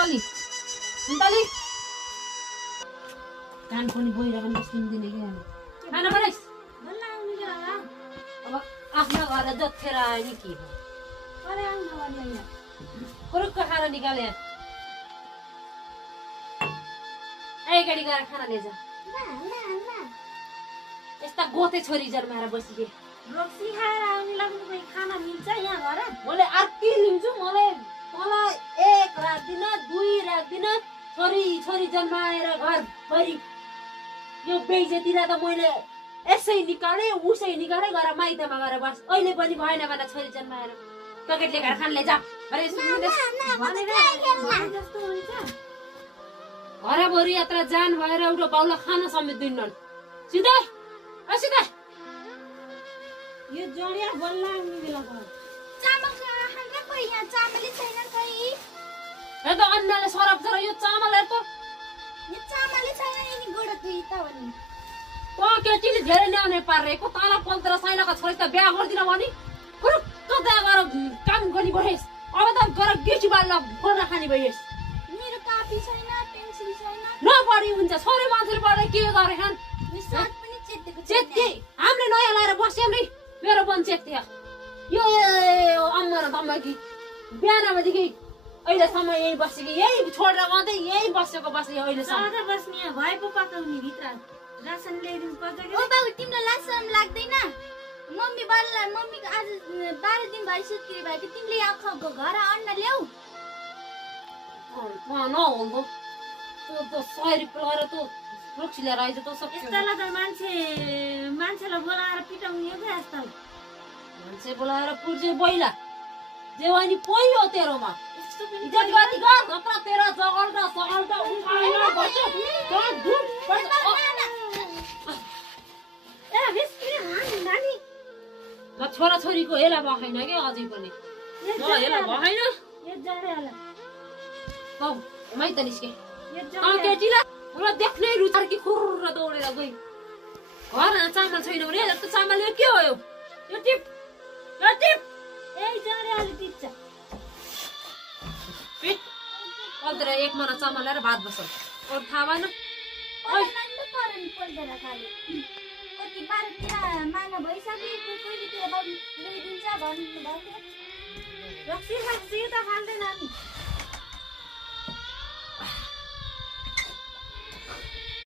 निकाली निकाली कान पनि बोइरहेको नि सुन्दिने के खाना बनाइस् अब आफ्नो घर जत्थेर आयो नि के कुरुक्क खाना निकाले गाडी गएर खाना लिएछ यस्ता गोते छोरी जन्माएर बसिदिए रक्सी खाएर आउनेलाई पनि खाना मिल्छ यहाँ घर मैले अर्कै लिन्छु मलाई मलाई एक राख्दिन दुई राख्दिन छोरी छोरी जन्माएर घरभरि यो बेइज्जतीलाई त मैले यसै निकाले उसै निकाले गएर माइतमा गएर बस अहिले पनि भएन भने छोरी जन्माएर पकेटले घर खानले जा घरभरि यात्रा जान भएर एउटा बाउला खाना समेत दिन्नन् सिधै सिधै यो जडिया बल्ल आउने बेला चामल खान्छ कोही यहाँ चामलै छैन कोही हे त अन्नले सरप छ र यो चामलहरुको यो चामलै छैन यिनी गोडा दुई त भने त केटीले धेरै ल्याउने पारेको तल पल्तर साइनाको छोरी त बिहा गर्दिन भनी कुरुक्क त्यहाँ गएर काम गरी बसेस् अब त गएर गेटी बाल्न खोल्न खानी भइस् मेरो कापी छैन पेन्सिल छैन नपढी हुन्छ छोरी मान्छेले पढे के गरे खान निसात पनि चेतेको चेत्ती हामीले नयाँ लाएर बस्यौं रे मेरो पनि चेत्ती यो अम्मा र दम्माकी बिहानदेखि अहिलेसम्म यही बसेको यही छोडेर मात्रै यही बसेको अहिलेसम्म बस्ने भए पो पकाउने भित्र रासन ल्याइदिनु पर्छ ओ बाबु तिमीलाई लासम लाग्दैन मम्मीको आज 12 दिन भयो सुत्केरी भएको तिमीले यहाँ घर अन्न ल्याऊ नहुँदो त 100 रुपियाँ गरेर त रक्सी लिएर आइज त सक्छ यस्तालाई त मान्छेलाई बोलाएर पिटाउने हो क्या यस्ता मान्छे बोलाएर पुर्जे बैला जेवानी पहियो तेरोमा इज्जत गरी गर नत्र तेरो जगल्दा उकालेर बस्यो त धुम ए बिस्किट नानी म छोरा छोरीको हेला भएन के अझै पनि म हेला भएन यो जडेला हौ माइत निस्के यो केटीला मलाई देख्नै रुचार कि खुर्र दौडेर गई घरमा चामल छैन भने जस्तो चामल के हो यो टिप ए जडेला टिप्छ पिट पल्तर एक मना चामल ल्याएर भात बस्छ अरू थाहा भएन कति 12 माना भइसक्यो कोहीले ल्याइदिन्छ भन्नुभएको रक्सी त खाँदैन नि